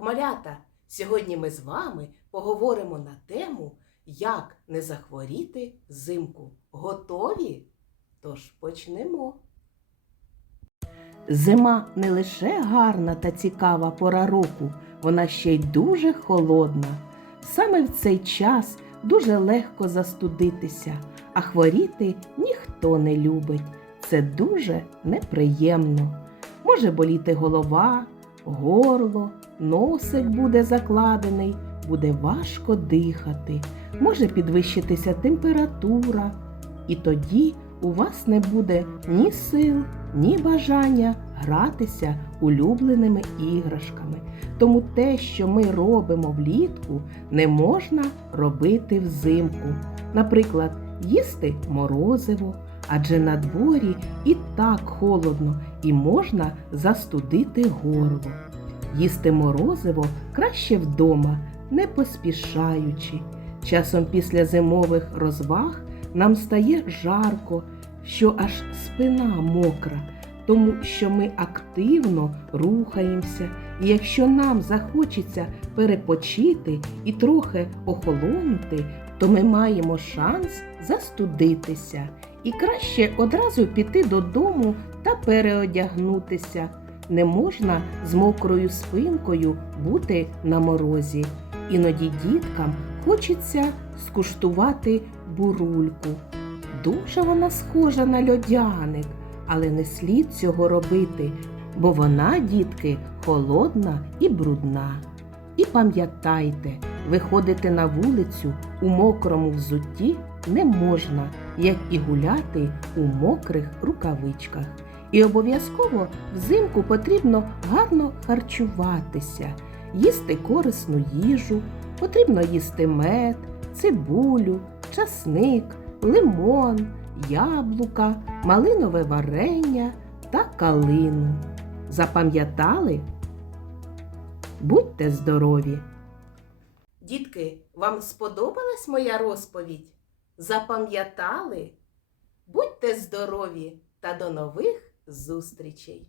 ранку! Сьогодні ми з вами поговоримо на тему, як не захворіти взимку. Готові? Тож почнемо. Зима не лише гарна та цікава пора року, вона ще й дуже холодна. Саме в цей час дуже легко застудитися, а хворіти ніхто не любить. Це дуже неприємно. Може боліти голова, горло, носик буде закладений, буде важко дихати, може підвищитися температура, і тоді у вас не буде ні сил, ні бажання гратися улюбленими іграшками. Тому те, що ми робимо влітку, не можна робити взимку. Наприклад, їсти морозиво, адже на дворі і так холодно і можна застудити горло. Їсти морозиво краще вдома, не поспішаючи. Часом після зимових розваг нам стає жарко, що аж спина мокра, тому що ми активно рухаємося, і якщо нам захочеться перепочити і трохи охолонути, то ми маємо шанс застудитися. І краще одразу піти додому та переодягнутися. Не можна з мокрою спинкою бути на морозі. Іноді діткам хочеться скуштувати бурульку. Дуже вона схожа на льодяник, але не слід цього робити, бо вона, дітки, холодна і брудна. І пам'ятайте, виходити на вулицю у мокрому взутті не можна, як і гуляти у мокрих рукавичках. І обов'язково взимку потрібно гарно харчуватися, їсти корисну їжу, потрібно їсти мед, цибулю, часник, лимон, яблука, малинове варення та калину. Запам'ятали? Будьте здорові! Дітки, вам сподобалась моя розповідь? Запам'ятали? Будьте здорові та до нових зустрічей!